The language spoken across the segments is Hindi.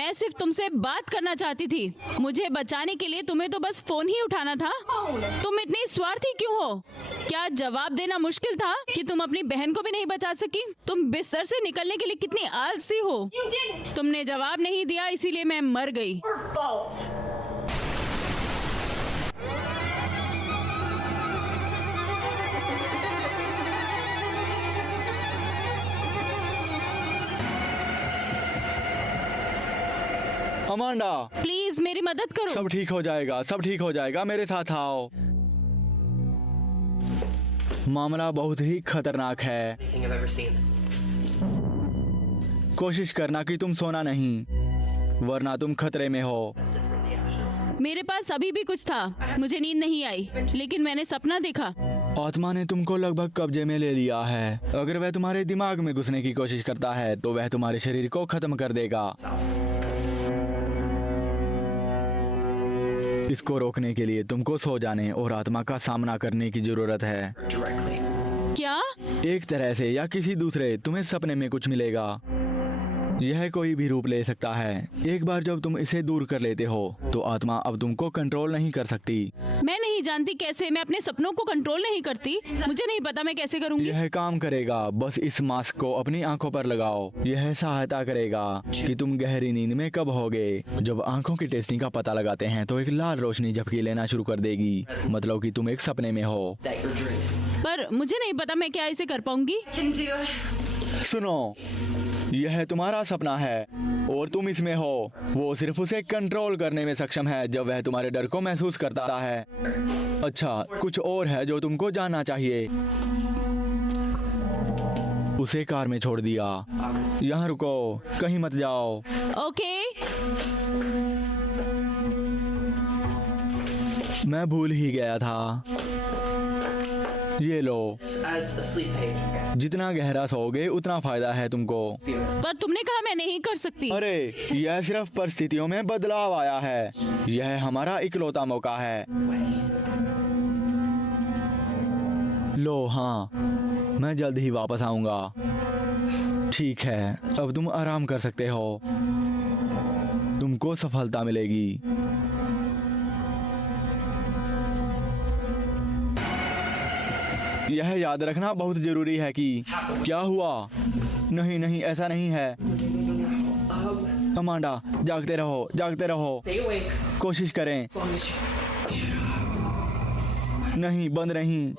मैं सिर्फ तुमसे बात करना चाहती थी। मुझे बचाने के लिए तुम्हें तो बस फोन ही उठाना था। तुम इतनी स्वार्थी क्यों हो? क्या जवाब देना मुश्किल था कि तुम अपनी बहन को भी नहीं बचा सकी? तुम बिस्तर से निकलने के लिए कितनी आलसी हो। तुमने जवाब नहीं दिया, इसीलिए मैं मर गई। अमांडा, प्लीज मेरी मदद करो। सब ठीक हो जाएगा, सब ठीक हो जाएगा, मेरे साथ आओ। मामला बहुत ही खतरनाक है। कोशिश करना कि तुम सोना नहीं, वरना तुम खतरे में हो। मेरे पास अभी भी कुछ था। मुझे नींद नहीं आई, लेकिन मैंने सपना देखा। आत्मा ने तुमको लगभग कब्जे में ले लिया है। अगर वह तुम्हारे दिमाग में घुसने की कोशिश करता है तो वह तुम्हारे शरीर को खत्म कर देगा। इसको रोकने के लिए तुमको सो जाने और आत्मा का सामना करने की जरूरत है। क्या? एक तरह से या किसी दूसरे, तुम्हें सपने में कुछ मिलेगा। यह कोई भी रूप ले सकता है। एक बार जब तुम इसे दूर कर लेते हो तो आत्मा अब तुमको कंट्रोल नहीं कर सकती। मैं नहीं जानती कैसे। मैं अपने सपनों को कंट्रोल नहीं करती। मुझे नहीं पता मैं कैसे करूंगी। यह काम करेगा। बस इस मास्क को अपनी आंखों पर लगाओ। यह सहायता करेगा कि तुम गहरी नींद में कब होगे। जब आंखों की टेस्टिंग का पता लगाते हैं तो एक लाल रोशनी झपकी लेना शुरू कर देगी, मतलब कि तुम एक सपने में हो। पर मुझे नहीं पता मैं क्या इसे कर पाऊंगी। सुनो, यह तुम्हारा सपना है और तुम इसमें हो। वो सिर्फ उसे कंट्रोल करने में सक्षम है जब वह तुम्हारे डर को महसूस करता है। अच्छा, कुछ और है जो तुमको जानना चाहिए। उसे कार में छोड़ दिया। यहाँ रुको, कहीं मत जाओ। ओके। मैं भूल ही गया था। ये लो, जितना गहरा सोओगे उतना फायदा है तुमको। पर तुमने कहा मैं नहीं कर सकती। अरे, यह सिर्फ परिस्थितियों में बदलाव आया है। यह हमारा इकलौता मौका है। लो, हाँ, मैं जल्द ही वापस आऊंगा। ठीक है, अब तुम आराम कर सकते हो। तुमको सफलता मिलेगी। यह याद रखना बहुत जरूरी है कि क्या हुआ। नहीं नहीं, ऐसा नहीं है। अमांडा, जागते रहो, जागते रहो। कोशिश करें। नहीं, बंद नहीं।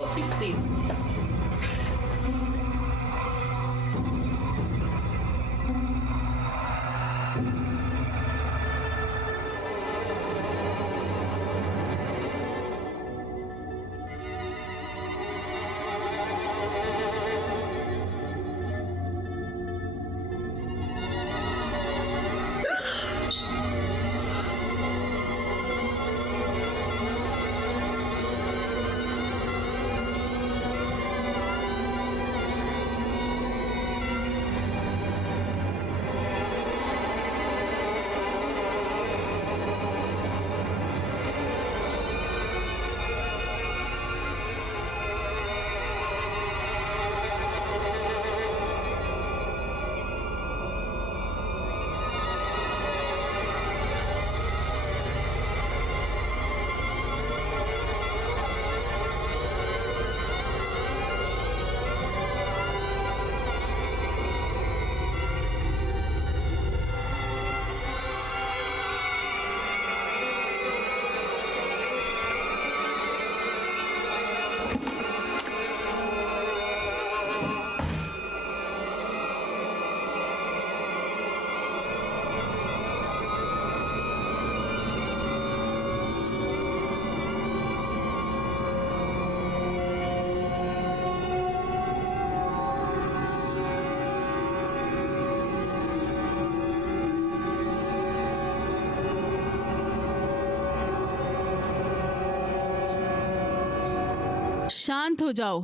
शांत हो जाओ।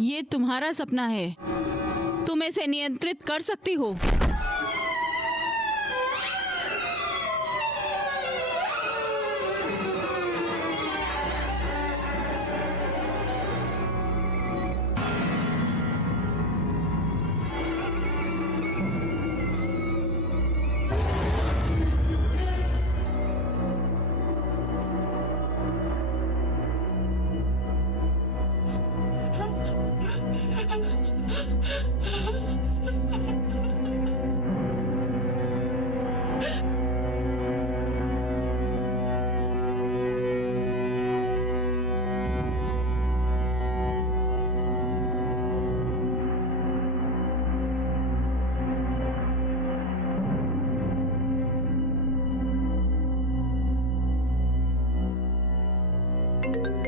ये तुम्हारा सपना है। तुम इसे नियंत्रित कर सकती हो।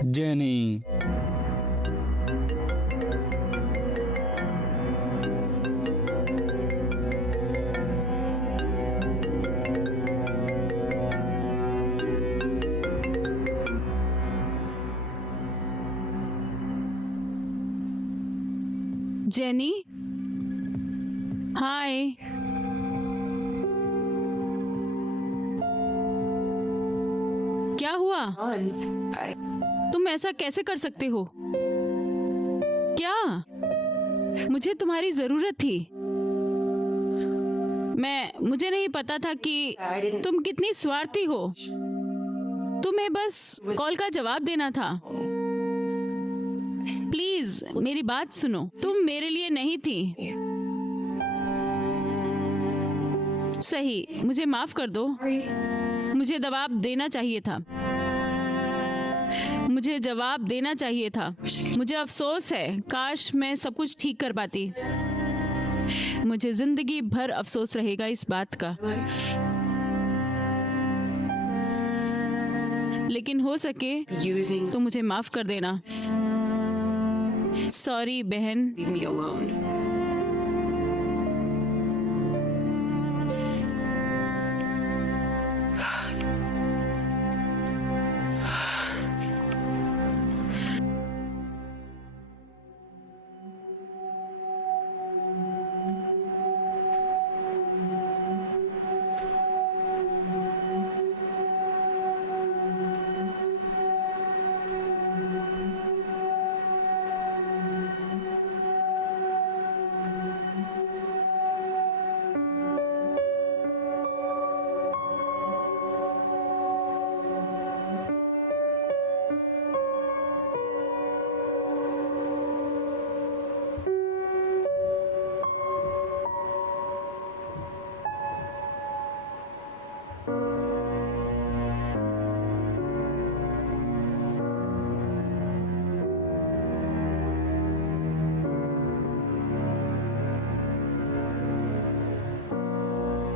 जेनी, जेनी, हाय। क्या हुआ? तुम ऐसा कैसे कर सकते हो? क्या? मुझे तुम्हारी जरूरत थी। मुझे नहीं पता था कि तुम कितनी स्वार्थी हो। तुम्हें बस कॉल का जवाब देना था। प्लीज मेरी बात सुनो, तुम मेरे लिए नहीं थी। सही, मुझे माफ कर दो। मुझे जवाब देना चाहिए था। मुझे जवाब देना चाहिए था। मुझे अफसोस है, काश मैं सब कुछ ठीक कर पाती। मुझे जिंदगी भर अफसोस रहेगा इस बात का। लेकिन हो सके तो मुझे माफ कर देना। सॉरी बहन।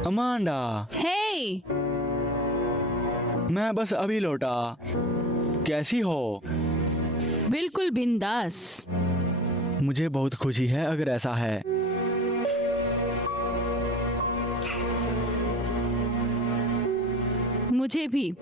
अमांडा, हे, मैं बस अभी लौटा। कैसी हो? बिल्कुल बिंदास। मुझे बहुत खुशी है अगर ऐसा है। मुझे भी।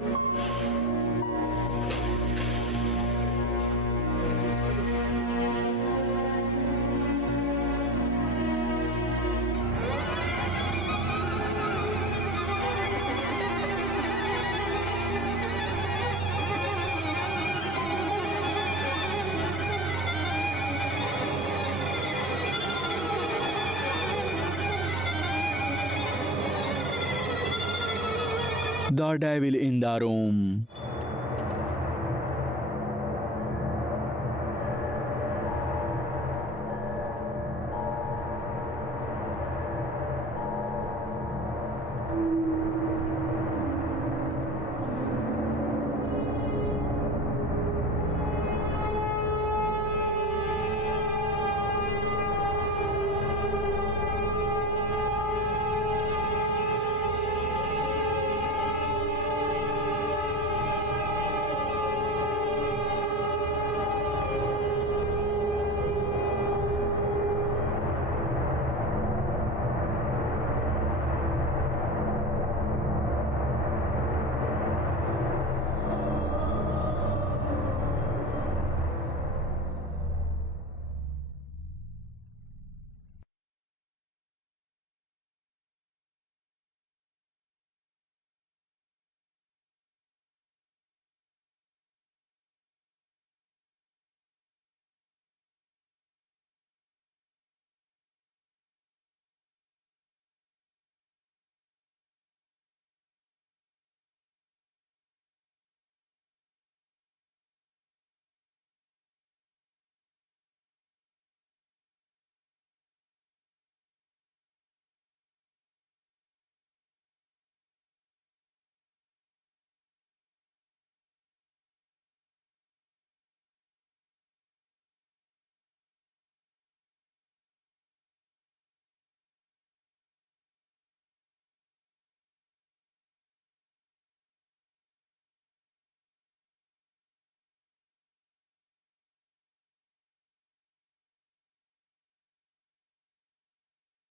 The devil in the room.